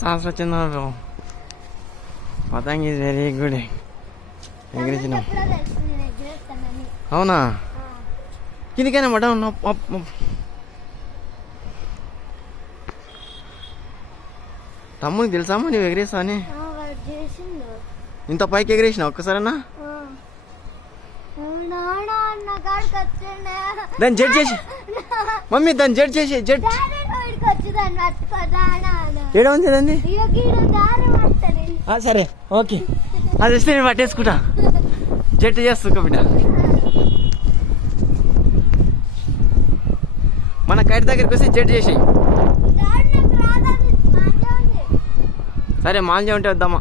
Sauce వచ్చిందా పతంగ్ is very good. ఎగిరించిన అవునా? కిందికైనా పడ్డా ఉన్నా. తమ్ముడికి తెలుసామా నువ్వు ఎగిరేస్తావు అని? ఇంత పైకి ఎగిరేసిన ఒక్కసారన్నా? దాన్ని జడ్జ్ చేసి మమ్మీ, దాన్ని జడ్జ్ చేసి జడ్జ్ ఏడా ఉంది దాన్ని. సరే ఓకే, అది వస్తే నేను పట్టేసుకుంటా. జడ్జ్ చేస్తున్నా బిడ్డ. మన కైట్ దగ్గరికి వస్తే జడ్జ్ చేసేయి. సరే మాంజా ఉంటే వద్దామా?